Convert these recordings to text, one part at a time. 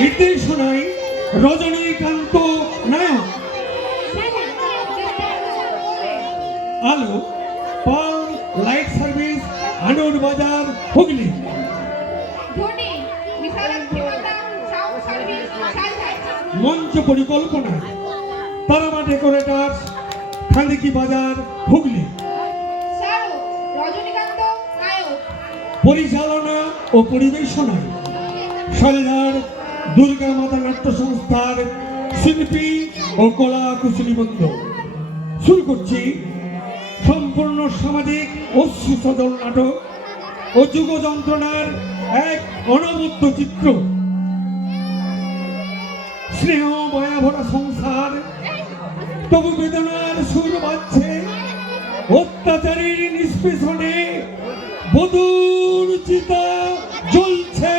নির্দেশনায় রজনীকান্ত নায়ক। আলো পাল light service, আনুর বাজার, হুগলি। মঞ্চ পরিকল্পনা তারামা ডেকোরেটার্স, খালিকি বাজার, হুগলি। পরিচালনা ও পরিবেশনায় সারেদার দুর্গা মাতা নাট্য সংস্থার শিল্পী ও কলা কুশলীবৃন্দ। শুরু করছি সম্পূর্ণ সামাজিক অশ্রুসদল নাটক ও যুগ যন্ত্রণার এক অনবদ্য চিত্র। স্নেহ মায়াভরা সংসার, তবু বেদনার সুর বাজছে। অত্যাচারীর নিষ্পেষণে বধূর চিতা জ্বলছে।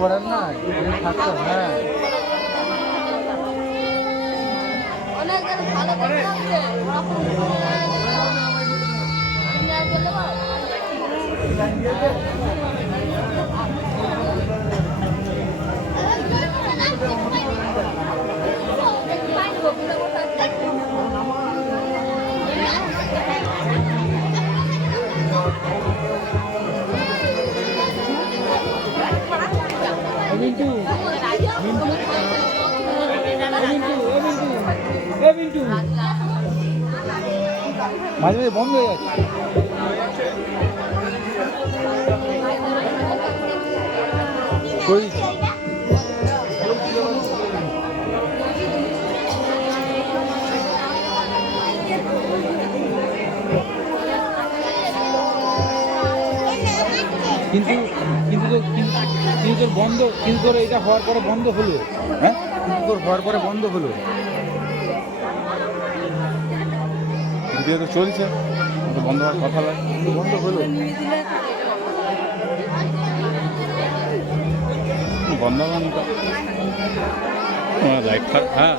করেন না থাকতো। হ্যাঁ অনেক ভালো লাগছে। মাঝে মাঝে বন্ধ হয়ে যাচ্ছে। কিন্তু কিন্তু তোর বন্ধ, কিন্তু তোর এটা হওয়ার পরে বন্ধ হলো। হ্যাঁ, কিন্তু তোর হওয়ার পরে বন্ধ হলো। ভিডিও তো চলছে, বন্ধ হওয়ার কথা নয়, বন্ধ হলো। বন্ধ বন্ধ লাইট খারাপ। হ্যাঁ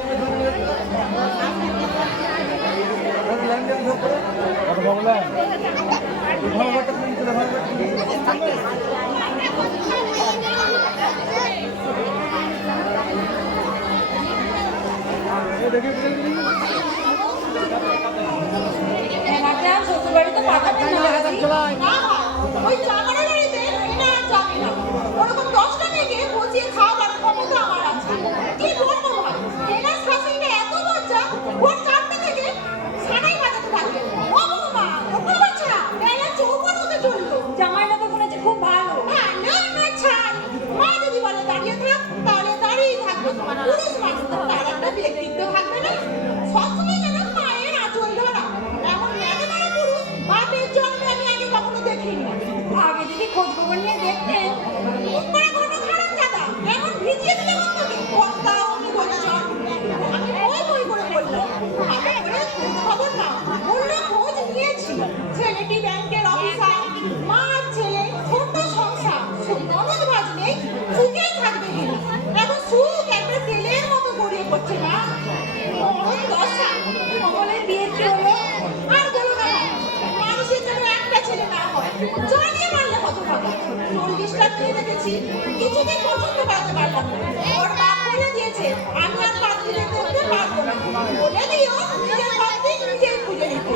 কিছুদিন পর্যন্ত বাড়তে পারলাম না। ওর বাপ বলে দিয়েছে আমি আর পাত্রীদের করতে পারবো না, বলে দিও নিজের পাত্রী নিজেই খুঁজে নিতে।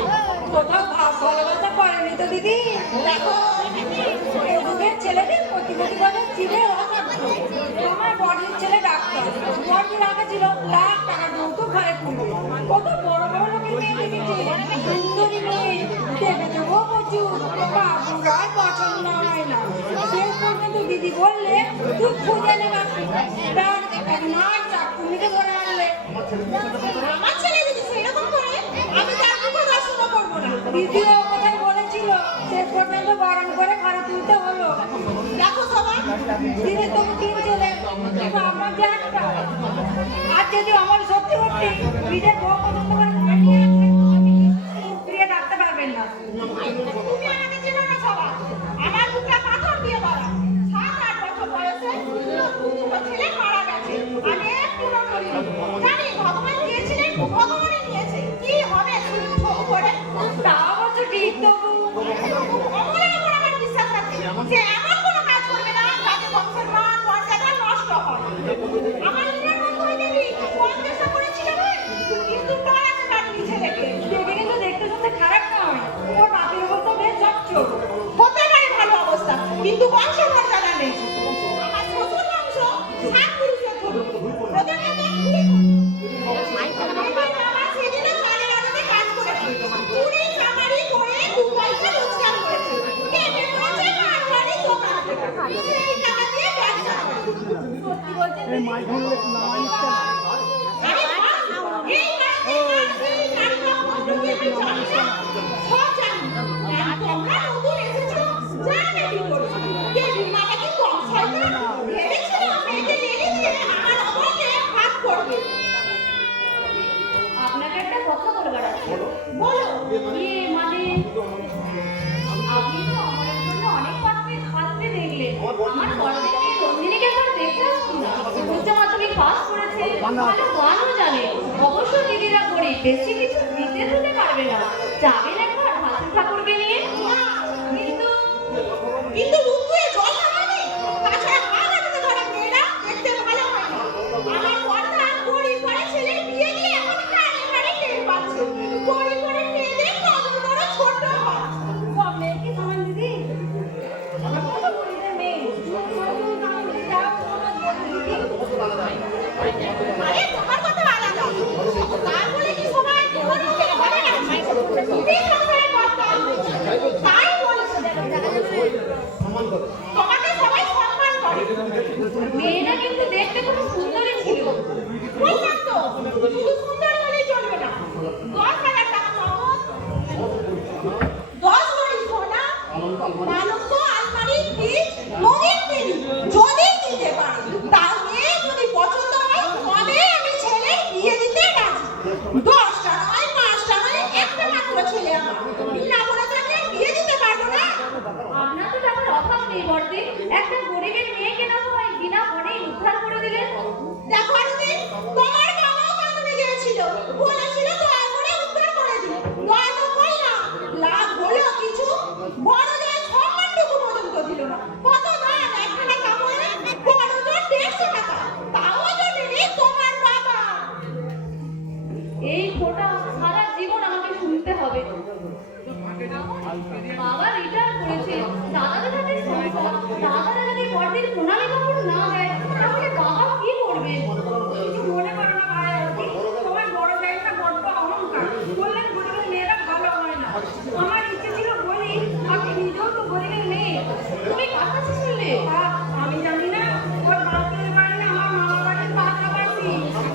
কোথাও ভাব ভালোবাসা করেনি তো দিদি? দেখো যুগের ছেলেদের প্রতিপতি বাজার চিনে আমার বড়ির ছেলে ডাক্তার, বড়ির আগে ছিল লাখ টাকা যৌতুক ঘরে পুরো। কত বড় বড় লোকের মেয়ে দেখেছে, সুন্দরী মেয়ে দেখে দেবো প্রচুর, বাবুর আর পছন্দ হয় না। শেষ পর্যন্ত দিদি বললে তুই খুঁজে নেবা, মার চাকুমিকে ধরে আনলে। আমার ছেলে যদি সেরকম করে আমি তার মুখে দর্শন করবো না। দিদিও কোথায় বলেছিল, শেষ পর্যন্ত বারণ করে ঘরে তুলতে হলো। দেখো সবাই দিদি তুমি তিন ছেলে, আমার যে একটা। আর যদি আমার সত্যি সত্যি নিজের বউ পছন্দ করে ফিরিয়ে রাখতে পারবেন না। তুমি আমাকে চেনো না সবাই, আমার বুকটা পাথর দিয়ে ভরা। দুটো ছেলে মারা গেছে আমি একটুও করিনি জানি ভগবান দিয়েছিলেন ভগবানই নিয়েছে কি হবে শুদ্ধ করে তা অবশ্য ঠিক তবু অমলের উপর আমার বিশ্বাস আছে যে এমন কোনো কাজ করবে না যাতে বংশের মান মর্যাদা নষ্ট হয় আমার নিজের মন হয়ে দেবী কম চেষ্টা করেছিল নয় কিন্তু তার আছে তার ছেলেকে দেবী কিন্তু দেখতে শুনতে খারাপ নয় ওর বাপের উপর তো বেশ চকচক হতে পারে ভালো অবস্থা কিন্তু বংশ মর্যাদা নেই আমার শ্বশুর বংশ সাত পুরুষের ধর্ম ওদের মধ্যে আমার সেদিনও কানে কানে কাজ করেছে পুরি চামারি করে দু পয়সা রোজগার করেছে কেটে পড়েছে মারবাড়ি দোকান সেই টাকা দিয়ে ব্যবসা করে সত্যি বলতে এই মাই ধরলে নামাই কেন আরে এই তোমরা নতুন এসেছো জানে কি করছো কে বিমানে কি কম ছয় না ভেবেছিলাম মেয়েকে লেগে দিয়ে আমার অবকে হাত করবে আপনাকে একটা কথা বলবার আছে। বলো মানে আপনি তো আমার জন্য অনেক পাত্রে পাত্রে দেখলেন। আমার বড়দের মেয়ে নন্দিনীকে একবার দেখে আসুন না। উচ্চ মাধ্যমিক পাস করেছে, ভালো গানও জানে। অবশ্য দিদিরা করে বেশি কিছু দিতে হতে পারবে না। যাবেন একবার হাসি ঠাকুরকে নিয়ে? কিন্তু কিন্তু রুদ্রে জল নামাবে তাছাড়া বাগানে ধরে মেয়েরা দেখতে ভালো হয় না আমার পর্দা করি করে ছেলে বিয়ে দিয়ে এখন হাড়ে হাড়ে টের পাচ্ছে করি করে মেয়েদের কদমগুলো ছোট হয় সব মেয়েকে সমান দিদি। আমার কত গরিবের মেয়ে। আরে তোমার কথা আলাদা তার বলে কি সবাই তোমাকে ভালো না তুমি সংসারে কর্তা তাই বলছো তোমাকে সবাই সম্মান করে মেয়েটা কিন্তু দেখতে খুব সুন্দরী ছিল। বললাম তো শুধু সুন্দর হলেই চলবে না 10,000 টাকা নগদ 10 ভরি সোনা মালক্য আলমারি ফ্রিজ রঙিন টিভি যদি দিতে পারে তার মেয়ে যদি পছন্দ হয় তবে আমি ছেলে বিয়ে দিতে রাজি 10টা নয় 5টা নয় একটা মাত্র ছেলে আমার না বলে থাকলে বিয়ে দিতে পারবো না আপনার তো টাকার অভাব নেই বর্দি। একটা গরিবের মেয়েকে না হয় বিনা পণেই উদ্ধার করে দিলেন। দেখো আরতি তোমার বাবাও কাঁদতে গিয়েছিল বলেছিল দয়া করে উদ্ধার করে দিই দয়া তো করলাম লাভ হলো কিছু বড় যে সম্মানটুকু পর্যন্ত দিল না কত দাম একখানা কাপড়ে বড় তো 150 টাকা তাও জোটেনি তোমার বাবা এই খোটা সারা জীবন আমাকে শুনতে হবে। বাবা রিটায়ার করেছে, দাদাদের হাতে সংসার, দাদারা যদি বড়দের প্রণালী কাপড় না দেয় তাহলে বাবা কি করবে? কিছু মনে করো না ভাই আরতি তোমার বড় মেয়েটা বড্ড অহংকার বললেন গরিবের মেয়েরা ভালো হয় না আমার ইচ্ছে ছিল বলি আপনি নিজেও তো গরিবের মেয়ে তুমি কথা শুনলে? আমি জানি না ওর বাপের বাড়ি আমার মামা বাড়ির পাশাপাশি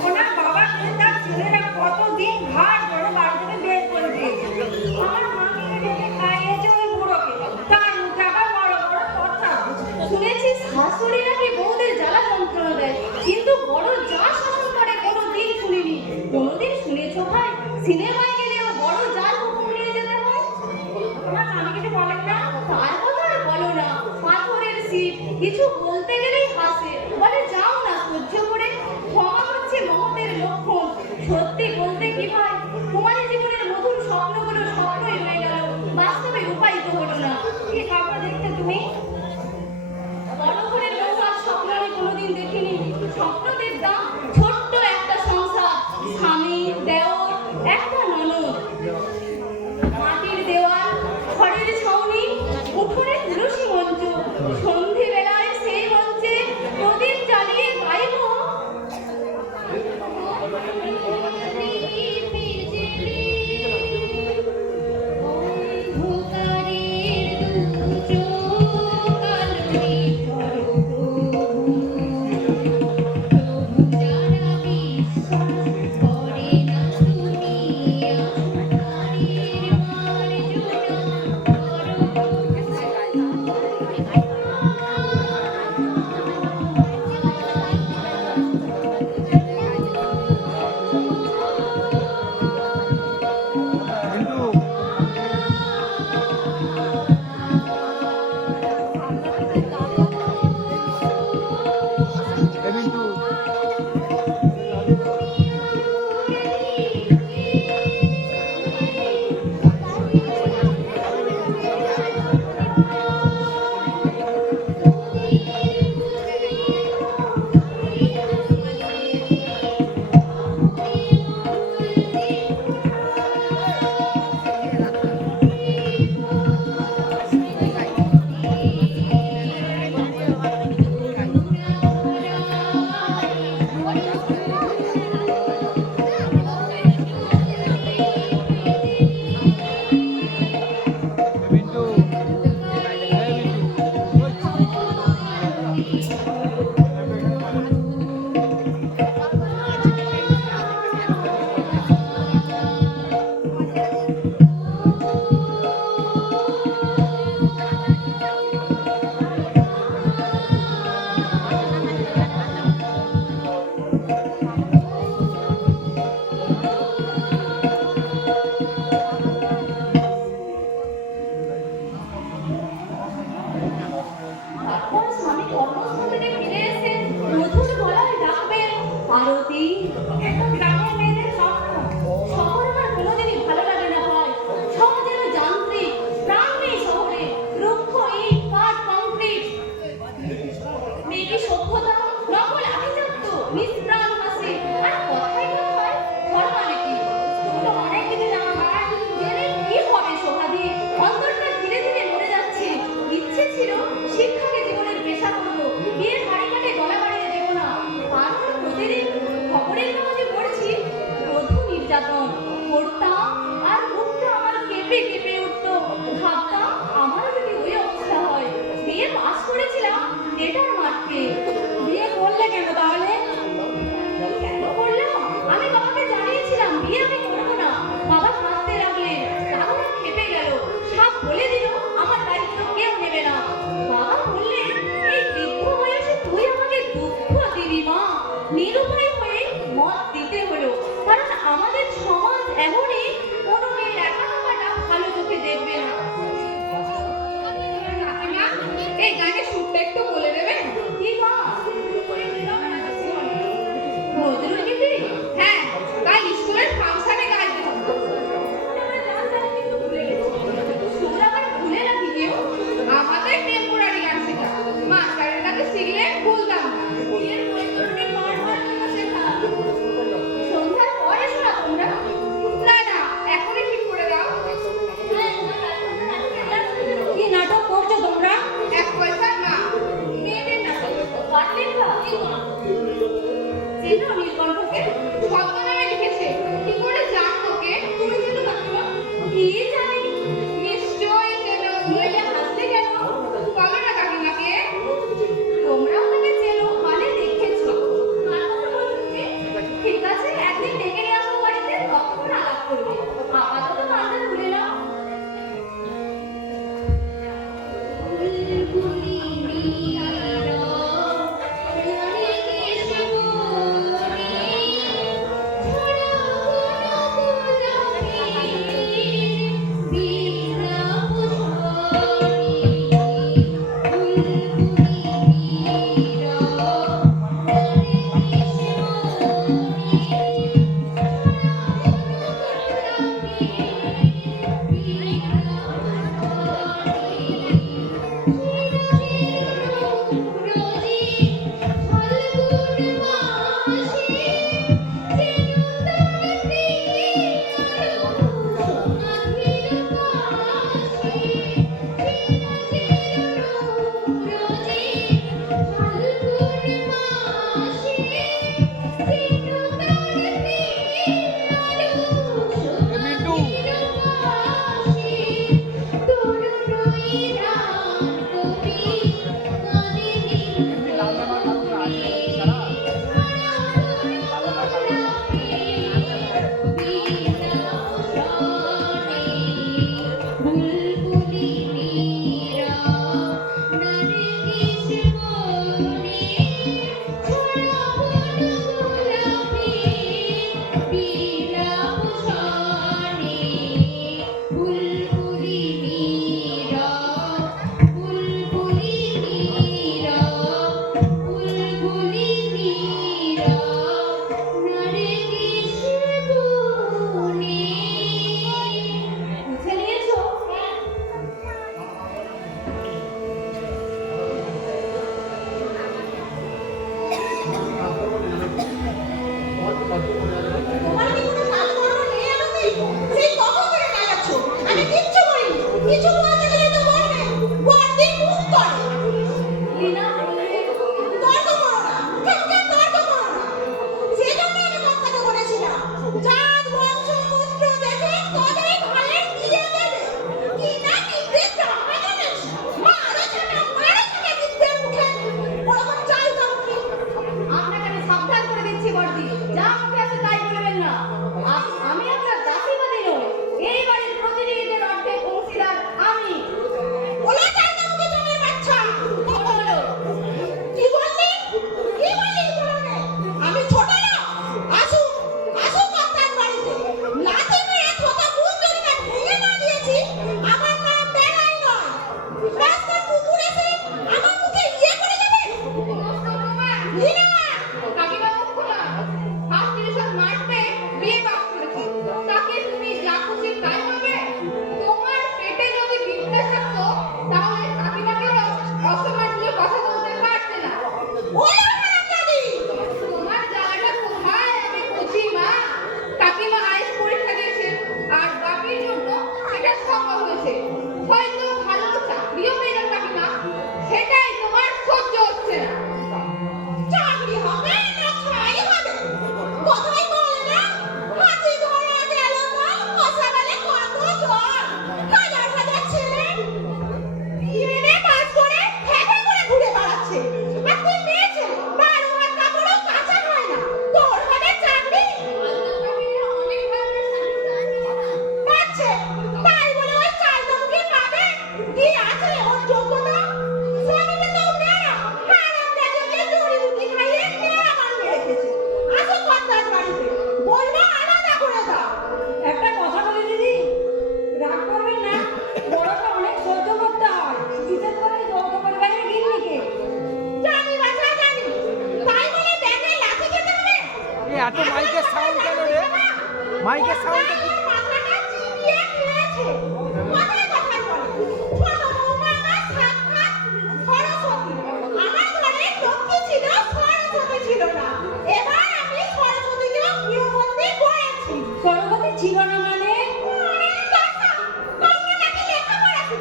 ওনার বাবা তার ছেলেরা কতদিন ঘাট ধরে বাড়ি থেকে বের করে দিয়েছে আমার মাকে ডেকে খাইয়েছে ওই বুড়োকে তার মুখে আবার বড় বড় কথা শুনেছি শাশুড়ি নাকি বউদের জ্বালা যন্ত্রণা দেয়, কিন্তু বড় যা শাসন করে কোনোদিন শুনিনি। কোনোদিন শুনেছো ভাই সিনেমায় গেলেও বড় যার হুকুম নিয়ে যেতে হয়? আমার স্বামী কিছু বলেন না তার কথা আর বলো না, পাথরের শীত, কিছু বলতে গেলেই হাসে, বলে যাও না সহ্য করে। ক্ষমা হচ্ছে মহতের লক্ষণ। সত্যি বলতে কি ভাই, কুমারী জীবনের মধুর স্বপ্নগুলো স্বপ্নই রয়ে গেল, বাস্তবে রূপায়িত হলো না। কি স্বপ্ন দেখতে তুমি বড় ঘরের বউ আর স্বপ্ন আমি কোনোদিন দেখিনি। স্বপ্ন দেখতাম ছোট্ট একটা সংসার, স্বামী, দেওর, একটা ননদ, মাটির দেওয়াল, খড়ের ছাউনি, উঠোনে তুলসী মঞ্চ। সন্ধিবেলায় সেই মঞ্চে প্রদীপ জ্বালিয়ে গাইব কিন্তু এই গানের সুরটা একটু বলে দেবেন? কি গান? নজরুল গীতি? হ্যাঁ, কাল স্কুলের ফাংশনে গাইতে হবে। সুর আবার ভুলে না দিলেও আমাদের টেম্পোরারি গান শেখা। মাস্টারের কাছে শিখলে ভুলতাম না। সন্ধ্যার পরে শোনা তোমরা? না না, এখনই ঠিক করে দাও। কি নাটক করছো তোমরা? এক পয়সা না।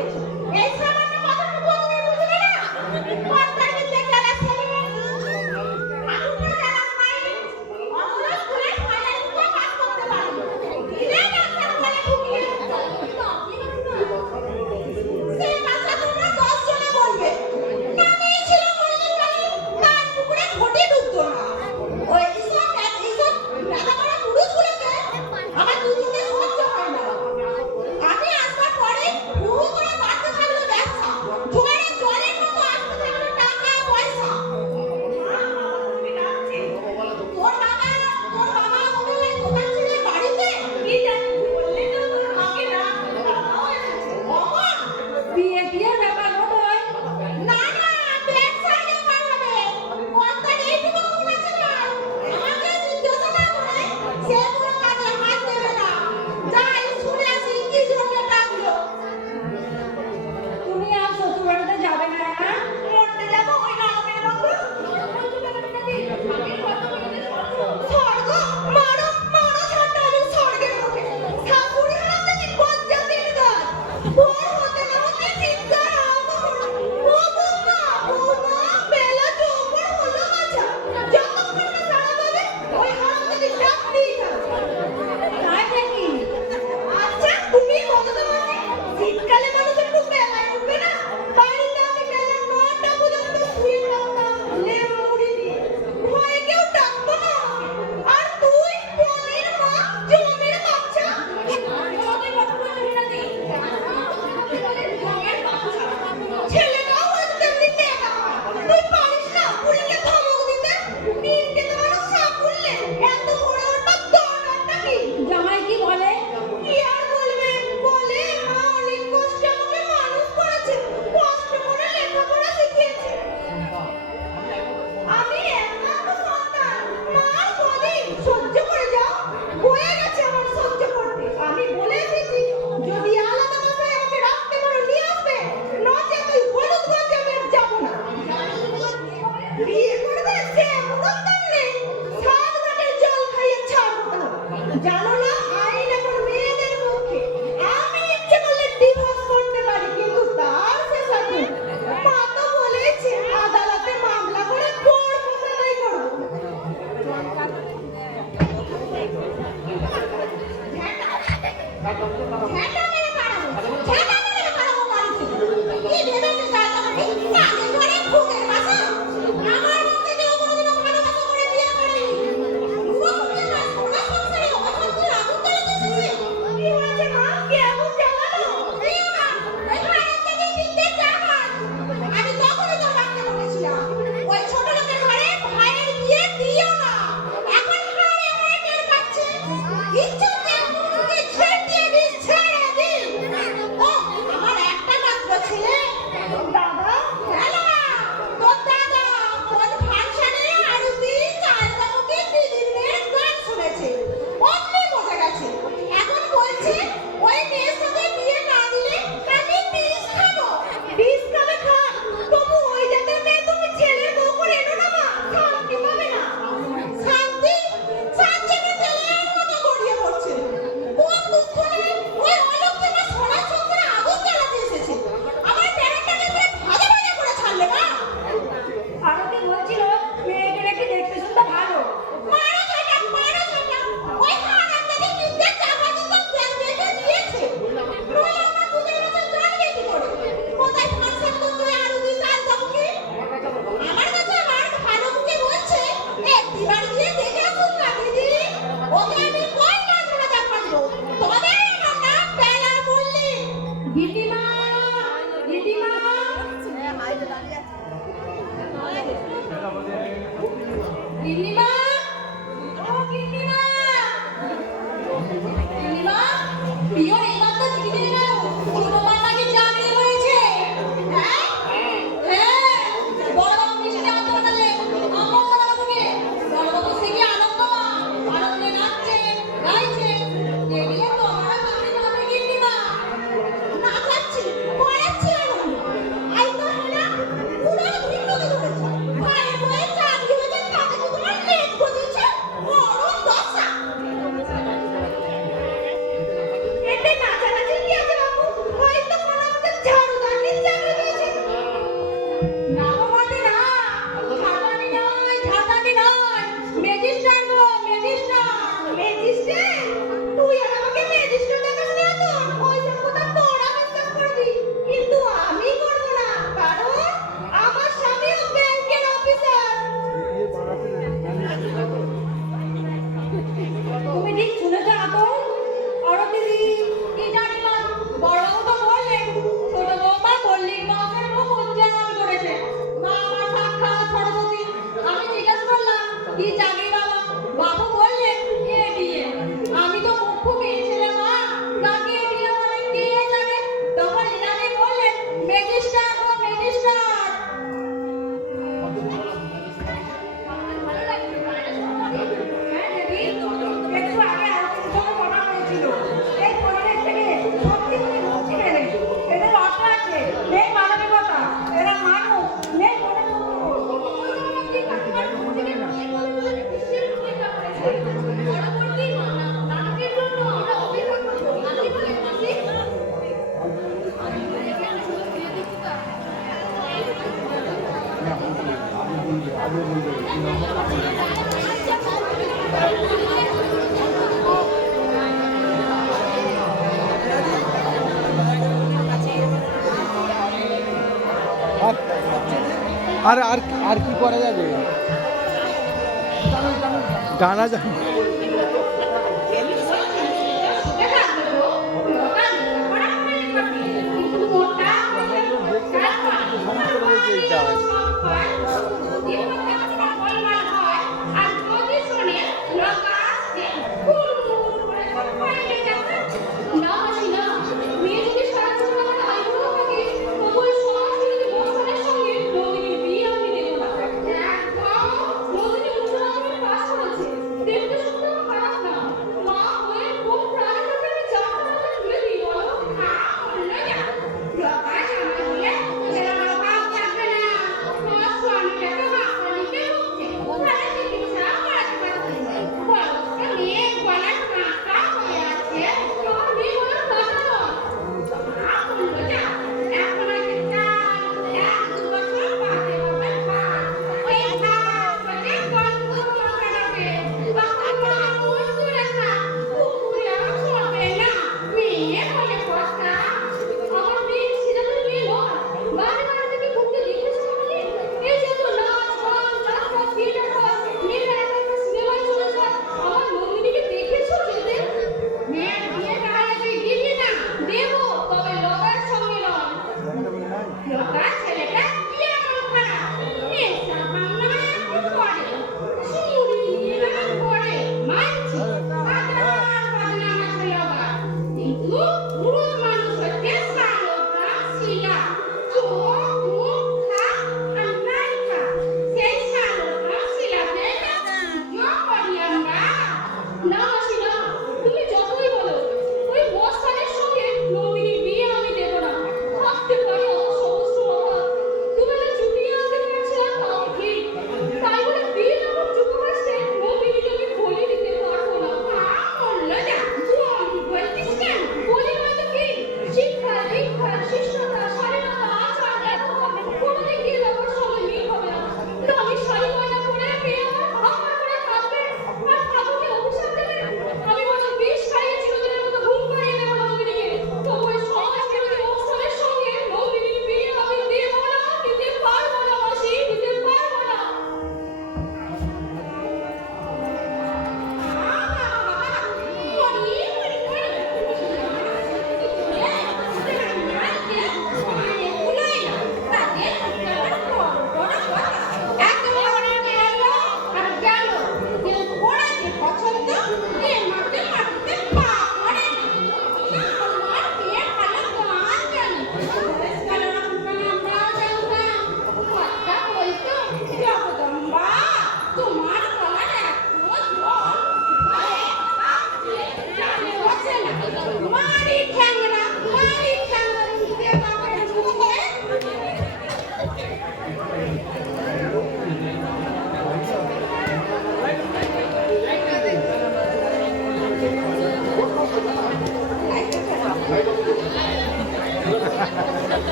দিয়েছে। এই সামান্য কথাটা বলতে বুঝবে না? কর্তার বিদ্যে জ্বালা ছেলে। আলুটা জ্বালা খাই। অন্য স্কুলে ফাইনাল করে পাস করতে পারি। দিলে ডাক্তার বলে ঢুকিয়ে। সেই বাচ্চা তোমরা 10 জনে বলবে। নামেই ছিল মরিদের বাড়ি, তার পুকুরে ঘটি ডুবতো না। ওই এইসব লেখাপড়া পুরুষগুলোকে আমার দুদিকে সহ্য হয় না। আমি আসবার পরে হু হু করে বাড়তে থাকলো ব্যবসা। জোয়ারের জলের মতো আসতে থাকলো টাকা পয়সা। তোর বাবা বললে দোকান ছেড়ে বাড়িতে কি জানি বললে তো তোর মাকে না বাবাও এসেছে। বাবা বিয়ে টিয়ে ব্যাপার বোধ হয়। না না ব্যবসার ব্যাপার হবে। কর্তার এইটুকু গুণ আছে না, আমাকে জিজ্ঞাসা না করে সে কোনো কাজে হাত দেবে না। যাই শুনে আসি কি জন্য ডাকলো। তুমি আর শ্বশুর বাড়িতে যাবে না? হ্যাঁ? মরতে যাবো ওই নামের লোক। স্বর্গ মারো মারো ঠান্ডা আমি স্বর্গের মুখে। ঠাকুরি হারাতে কি পঞ্চায়েতের গান। ভোর হতে না হতে চিৎকার আরম্ভ হলো। ও বৌমা বেলা চৌপর হলো বাছা। যতক্ষণ না সারা পাবে ওই হারাতে ডাকতেই থাকবে। তাই নাকি? আচ্ছা তুমি কতটা মানে শীতকালে মানুষ একটু বেলায় উঠবে না? বাড়িতে আমি বেলা 9টা পর্যন্ত শুয়ে থাকতাম লেবু মুড়ি দিয়ে। ভয়ে কেউ ডাকতো না আমাকে। আর তুই বলির মা জমের বাচ্চা। তোমাদের কথা বলছো মিনাদি। জমের বাচ্চা। ছেলেটাও হয়তো তেমনি নেতা হয়। তুই পারিস না বুড়িকে ধমক দিতে? দিনকে তোমার সাপ খুললে এত ভোরে ওঠবার দরকারটা কি? জামাই কি বলে? কি আর বলবে? বলে মা অনেক কষ্টে আমাকে মানুষ করেছে, কষ্ট করে লেখাপড়া শিখিয়েছে। আমি একমাত্র সন্তান, মার কদিন সহ্য করে যাও। হয়ে গেছে আমার সহ্য করতে। আমি বলে এসেছি যদি আলাদা বাসায় আমাকে রাখতে পারো নিয়ে আসবে, নচেত ওই হলুদগঞ্জে আমি আর যাবো না। বিয়ে করবে সে মুরব্বান নেই, 7 ঘাটের জল খাইয়ে ছাড়বো না। জানো না আইন এখন মেয়েদের পক্ষে। আমি ইচ্ছে করলে ডিভোর্স করতে পারি, কিন্তু তার শেষ আছে। মা তো বলেছে আদালতে মামলা করে কোর্ট মোকাবেলা করবো। ঝ্যাঁটা মেরে পাড়াবো, ঝ্যাঁটা মেরে পাড়াবো বাড়িতে। কি ভেবেছে জায়গা মানে? কানে ধরে খুঁজে বাসা। আমার মধ্যে কেউ কোনোদিনও ভালোবাসা করে বিয়ে করেনি। পুরো খুঁজে বাস, পুরো সংসারে অশান্তির আগুন জ্বালাতে এসেছে। কি হয়েছে মা? কি আগুন জ্বালানো? এই মা, ওই ঘরের থেকে তিনটে ডাকাত। আমি তখনই তো ডাকতে বলেছিলাম। ওই ছোট লোকের ঘরে ভাইয়ের বিয়ে দিও না। এখন হাড়ে হাড়ে টের পাচ্ছে। ইজ্জতে মুখে ছেড়ে দিয়ে দিস, ছেড়ে দিস। ও, আমার একটা মাত্র ছেলে। দাদা, হ্যালো, তোর দাদা তোর ফাংশনে আরতি কালকামুখী দিদির মেয়ের গান শুনেছে। অমনি বোঝা গেছে। এখন বলছে ওই মেয়ের সাথে বিয়ে না দিলে আমি বিষ খাবো। বিষ খাবে খাক, তবু ওই জাতের মেয়ে তুমি ছেলের বউ করে এনো না মা, শান্তি পাবে না। শান্তি শান্তি না তেলের মতো গড়িয়ে পড়ছে। কোন দুঃখ নেই, ওই অলক্ষে মা সোনার সংসারে আগুন জ্বালাতে এসেছে। আমার প্যারেন্টটাকে পুরো ভাজা ভাজা করে ছাড়লে মা। আরতি বলছিল মেয়েকে নাকি দেখতে শুনতে ভালো। মারা যাটা, মারা যাটা। ওই হারামজাদা বিদ্যে চাপা দিতে প্ল্যান বেঁধে দিয়েছে। নইলে আমরা দুজন বছর জানবে কি করে? কোথায় ফাংশন করতে হয় আরতি কালকামুখী? আমার কাছে আমার ভালো মুখে বলছে একটিবার গিয়ে দেখে আসুন না দিদি। ওকে আমি কই নাচ ভাজা পারবো, তবে আমার নাম বেলা মল্লিক। গিন্নিমা, নেই মানবিকতা, এরা মানুষ, নেই কোনো মঙ্গল। পরবর্তী নাটকের জন্য আমরা অপেক্ষা করবো। আপনি বলেন মাসি? আর আর আর কি করা যাবে? গানা যাবে।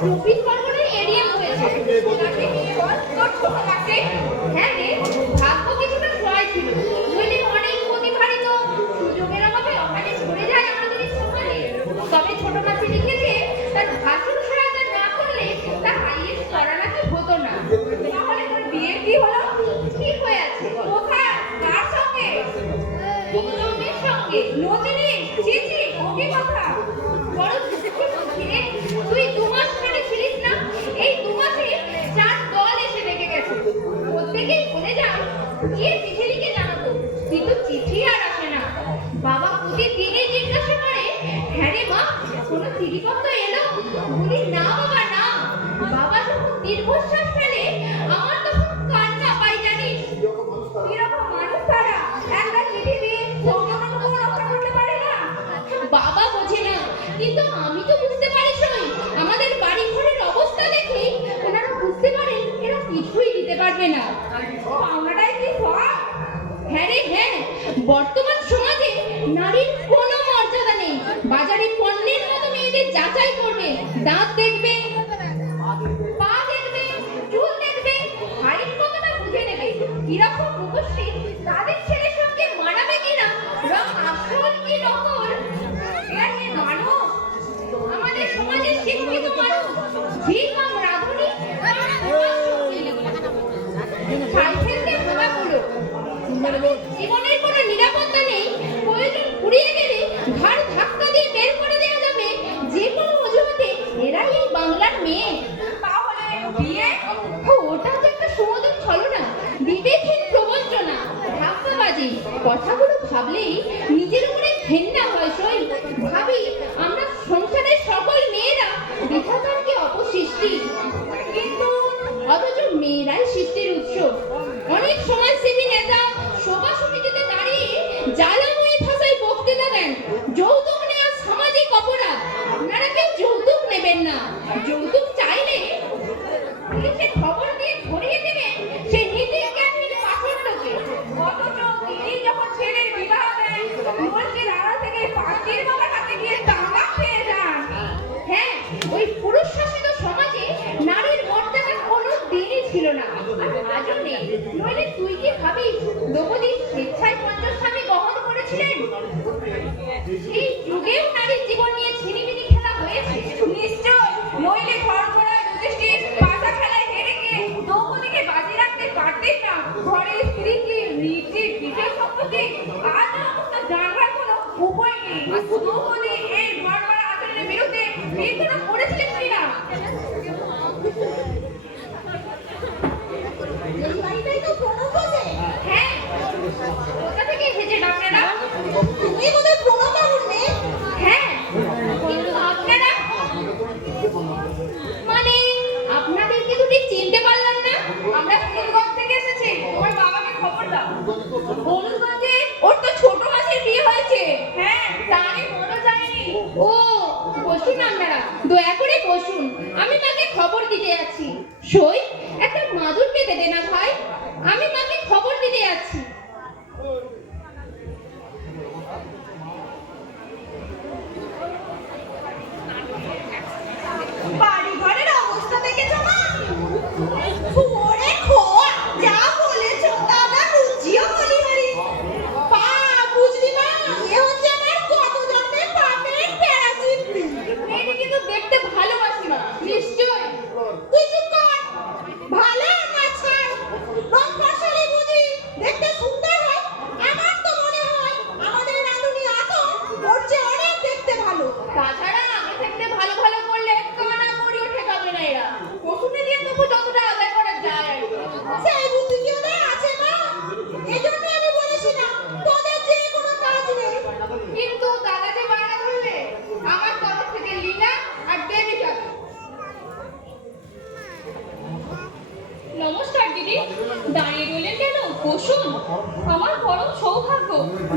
প্রফিট কর্মনে এরিয়া হয়েছে তাকে নিয়ে বল তোর ছোট লাগছে। হ্যাঁ রে, ভাগ্য কিছুটা সহায় ছিল, নইলে অনেক প্রতিভারী তো সুযোগের অভাবে ওখানে সরে যায় আমাদের সমাজে। তবে ছোট মাছি লিখেছে তার ভাষণ সহায়তা না করলে তার হাইয়েস্ট করা নাকি হতো না। তাহলে তোর বিয়ে কি হলো? ঠিক হয়ে আছে। কোথায়? কার সঙ্গে? নন্দিনীর সঙ্গে। নন্দিনী? চিচি, ওকে কথা বড় রে, তুই 2 মাস ধরে ছিলিস না? এই 2 মাসে 4 দল এসে দেখে গেছে। প্রত্যেকেই বলে যাও গিয়ে চিঠি লিখে জানাবো, কিন্তু চিঠি আর আসে না। বাবা প্রতিদিনই জিজ্ঞাসা করে, হ্যাঁ রে মা, কোনো চিঠিপত্র এলো? বলি না বাবা না। বাবা যখন দীর্ঘশ্বাস ফেলে আমার তখন কান্না পাই জানিস। পারবে না। পাওনাটাই কি সব? হ্যাঁ রে হ্যাঁ, বর্তমান সমাজে নারীর কোনো মর্যাদা নেই। বাজারে পণ্যের মতো মেয়েদের যাচাই করবে, দাঁত দেখবে, পা দেখবে, চুল দেখবে, হাইট কতটা বুঝে নেবে, কিরকম রূপশ্রী, তাদের ছেলের সঙ্গে মানাবে কিনা, রং আসল কি নকল। এরা কি মানুষ? আমাদের সমাজের শিক্ষিত মানুষ ঝিকম রাধুনি সাইকেলতে ভাবা হলো। জীবনের কোনো নিরাপত্তা নেই, প্রয়োজন ফুরিয়ে গেলে ঘাড় ধাক্কা দিয়ে বের করে দেওয়া যাবে যে কোনো অজুহাতে। এরাই এই বাংলার মেয়ে। তাহলে বিয়ে? ওটা তো একটা সুমধুর ছলনা, বিবেকহীন প্রবঞ্চনা, ধাক্কাবাজি। কথাগুলো ভাবলেই নিজের উপরে ঘেন্না হয়। সই ভাবি আমরা সংসারের সকল মেয়েরা বিধাতার কি অপসৃষ্টি, কিন্তু অথচ মেয়েরাই সৃষ্টির উৎস। অনেক সমাজসেবী নেতা সভা সমিতিতে দাঁড়িয়ে জ্বালাময়ী ভাষায় বক্তৃতা দেন, যৌতুক নেওয়া সামাজিক অপরাধ, আপনারা কেউ যৌতুক নেবেন না। যৌতুক চাইলে পুলিশে খবর দিয়ে ধরিয়ে দেবেন সে নীতি জ্ঞানীর পাথরটাকে। অথচ তিনি যখন ছেলের বিবাহ দেন, মসজিদ আড়াল থেকে পাখির বাবার হাতে গিয়ে টাকা পেয়ে যান। হ্যাঁ, ওই পুরুষ শাসিত সমাজে নারীর মর্যাদা কোনো দিনই ছিল না, আর আজও নেই। নইলে তুই কি ভাবিস দ্রৌপদী স্বেচ্ছায় পঞ্চস্বামী গ্রহণ করেছিলেন? এই যুগেও নারীর জীবন নিয়ে ছিনিমিনি খেলা হয়েছে। নিশ্চয়, নইলে ঘর করা যুধিষ্ঠির পাশা খেলায় হেরে গিয়ে দ্রৌপদীকে বাজি রাখতে পারতেন না। ঘরের স্ত্রীকে নিজে বিজয় সম্পত্তি আজ অবস্থা জানবার কোনো উপায় নেই। দ্রৌপদী এই ঘর করা আচরণের বিরুদ্ধে বিদ্রোহ করেছিলেন কিনা? এই বাড়িটাই তো প্রণব বসে। হ্যাঁ, কোথা থেকে এসেছেন আপনারা? তুমি বোধহয় প্রণব বাবুর মেয়ে। হ্যাঁ, কিন্তু আপনারা মানে আপনাদেরকে তো ঠিক চিনতে পারলাম না। আমরা ফুলগঞ্জ থেকে এসেছি, তোমার বাবাকে খবর দাও। হলুদগঞ্জে ওর তো ছোট মাসির বিয়ে হয়েছে। হ্যাঁ, তা আমি বড় যাইনি। ও, বসুন আপনারা, দয়া করে বসুন, আমি মাকে খবর দিতে যাচ্ছি। সই একটা মাদুর পেতে দে না ভাই, আমি মাকে খবর দিতে যাচ্ছি। বাড়ি ঘরের অবস্থা দেখেছো মা? ওরে খোয়া, যা বলেছো দাদা রুচিও বলিহারি। পা বুঝলি মা, এ হচ্ছে আমার কত জন্মের পাপের প্যারাচিত্তি। মেয়েটি কিন্তু দেখতে ভালোবাসি মা, নিশ্চয়। তুই চুপ কর। ভালো না ছাড়। রং ফসলি বুঝি দেখতে সুন্দর হয়। আমার তো মনে হয় আমাদের রানুনি আতো ওর চেয়ে অনেক দেখতে ভালো। তাছাড়া আগে থাকতে ভালো ভালো করলে কানা করিও ঠেকাবে না এরা। পশুনে দিয়ে তবু যতটা আদায় করা যায় আর কি। সেই বুদ্ধি কি ওদের আছে মা? এজন্য আমি বলেছিলাম তোদের যে কোনো কাজ নেই। কিন্তু দাদা যে বায়না ধরবে, আমার তরফ থেকে লীনা আর দেবী যাবে। নমস্কার দিদি, দাঁড়িয়ে রইলেন কেন? বসুন। আমার পরম সৌভাগ্য,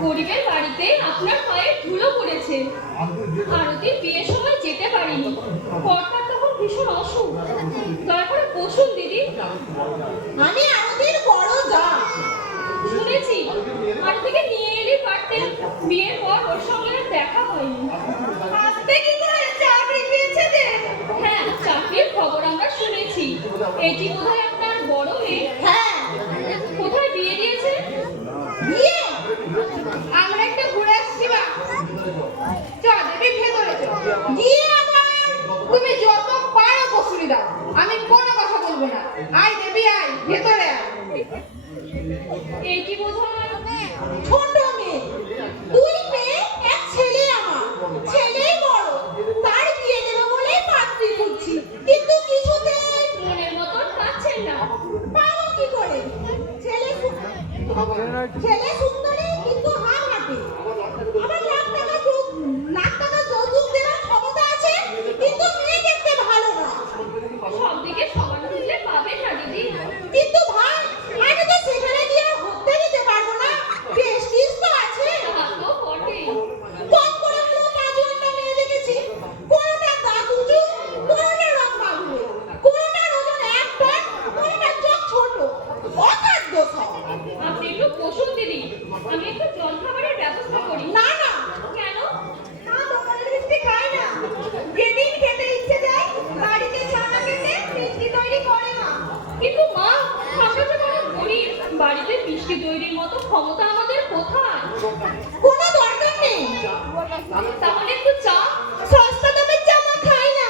গরিবের বাড়িতে আপনার পায়ে ধুলো পড়েছে। আরতির বিয়ের সময় যেতে পারিনি, কর্তার তখন ভীষণ অসুখ। দয়া করে বসুন দিদি। আমি আরতির বড় যা। শুনেছি আরতিকে নিয়ে এলে পারতেন, বিয়ের পর ওর সঙ্গে আর দেখা হয়নি। আসতে কি করে চাকরি পেয়েছে যে? হ্যাঁ, চাকরির খবর আমরা শুনেছি। এটি বোধহয় আপনার বড় মেয়ে। হ্যাঁ, কোথায় বিয়ে দিয়েছে? বিয়ে আমরা একটা ঘুরে আসছি বা। চল দেবী ভেতরে চল। বিয়ে আবার তুমি যত পারো বসুরি দাও, আমি কোনো কথা বলবো না। আয় দেবী আয়, ভেতরে আয়। এটি বোধহয় ছোট মেয়ে। দুই মেয়ে এক ছেলে আমার। ছেলেই বড়। তার বিয়ে দেবো বলে পাত্রী খুঁজছি, কিন্তু কিছুতেই মনের মতন পাচ্ছেন না। পাবো কি করে? ছেলে সুন্দরী কিন্তু হাত হাঁটে। আবার লাখ টাকা যৌতুক দেওয়ার ক্ষমতা আছে, কিন্তু মেয়ে দেখতে ভালো না। সব দিকে সমান বুঝলে পাবেন না দিদি। কিন্তু ভাই, আমি তো সেখানে গিয়ে আর হতে দিতে পারবো না। প্রেস্টিজ তো আছে। তা তো বটেই। কম করে হলেও 5 ঘন্টা মেয়ে দেখেছি। কোনোটা দাঁত উঁচু, কোনোটা রং বাবুয়ে, কোনোটার ওজন 1 টন, কোনোটার চোখ ছোট। আপনি একটু বসুন দিদি, আমি একটু জল খাবারের ব্যবস্থা করি। না না, কেন? মা দোকানের মিষ্টি খায় না। যেদিন খেতে ইচ্ছে যায় বাড়িতে ছানা কেটে মিষ্টি তৈরি করে মা। কিন্তু মা, আমরা তো বড় গরিব, বাড়িতে মিষ্টি তৈরির মতো ক্ষমতা আমাদের কোথায়? কোনো দরকার নেই। তাহলে একটু চা। সস্তা দামের চা মা খাই না।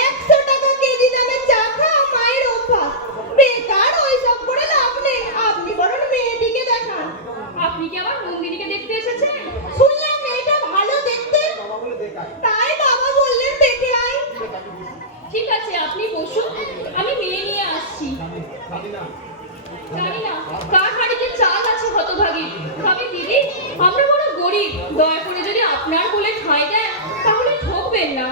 100 টাকা কেজি দামের চা খাওয়া মায়ের অভ্যাস। বেকার ওইসব করে লাভ নেই। আপনি বরং মেয়েটিকে দেখান। আপনি কি আবার নন্দিনীকে দেখতে এসেছেন? শুনলাম মেয়েটা ভালো দেখতে, তাই বাবা বললেন দেখে আয়। ঠিক আছে, আপনি বসুন, আমি মেয়ে নিয়ে আসছি। জানি না কার হাড়িতে চাল আছে হতভাগী। তবে দিদি, আমরা বড় গরিব, দয়া করে যদি আপনার কোলে ঠাঁই দেন তাহলে ঠকবেন না।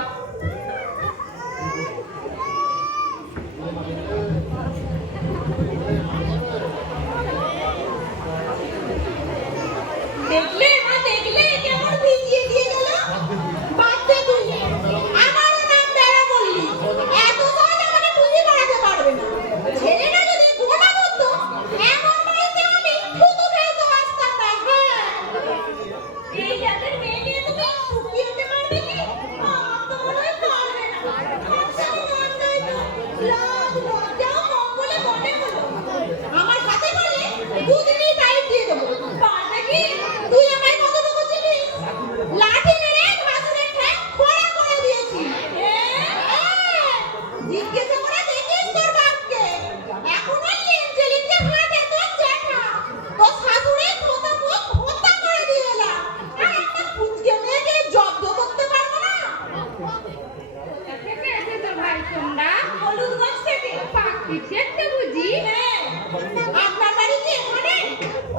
দেখলে মা, দেখলে কেমন ভিজিয়ে দিয়ে গেল। বাচ্চা তুই, আমারও নাম বেড়া বললি। এত সহজ আমাকে খুঁজে বেড়াতে পারবে না। ছেলেটা যদি গোনা করতো, এমন বাড়িতে আমি শুধু ফেলতে আসতাম না। হ্যাঁ, এই জাতের মেয়ে নিয়ে তুমি সুখী হতে পারবে কি? আমার তো মনে হয় পারবে না। আচ্ছা, মন নাই তো। লাজ লজ্জাও কম বলে মনে হলো। আমার সাথে বলে দুদিনই টাইট দিয়ে দেবো। পারবে কি? তুই আমায় কতটুকু চিনিস? লাঠি মেরে ভাসুরের ঠ্যাং খোঁড়া করে দিয়েছি। জিজ্ঞাসা করে দেখিস তোর বাপকে। এখনো লিঞ্চে লিঞ্চে হাঁটে তোর জ্যাঠা। তোর শাশুড়ির পোতা মুখ হত্যা করে দিয়ে এলাম। আর একটা পুচকে মেয়েকে জব্দ করতে পারবো না। থেকে এসে তোর ভাই তোমরা হলুদগঞ্জ থেকে। পাখি দেখতে বুঝি? হ্যাঁ, আপনার বাড়ি কি এখানে?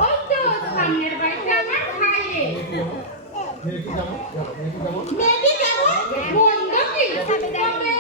ওই তো সামনের বাড়িতে আমার খাইয়ে। মেয়েটি কেমন? মন্দ কি? তবে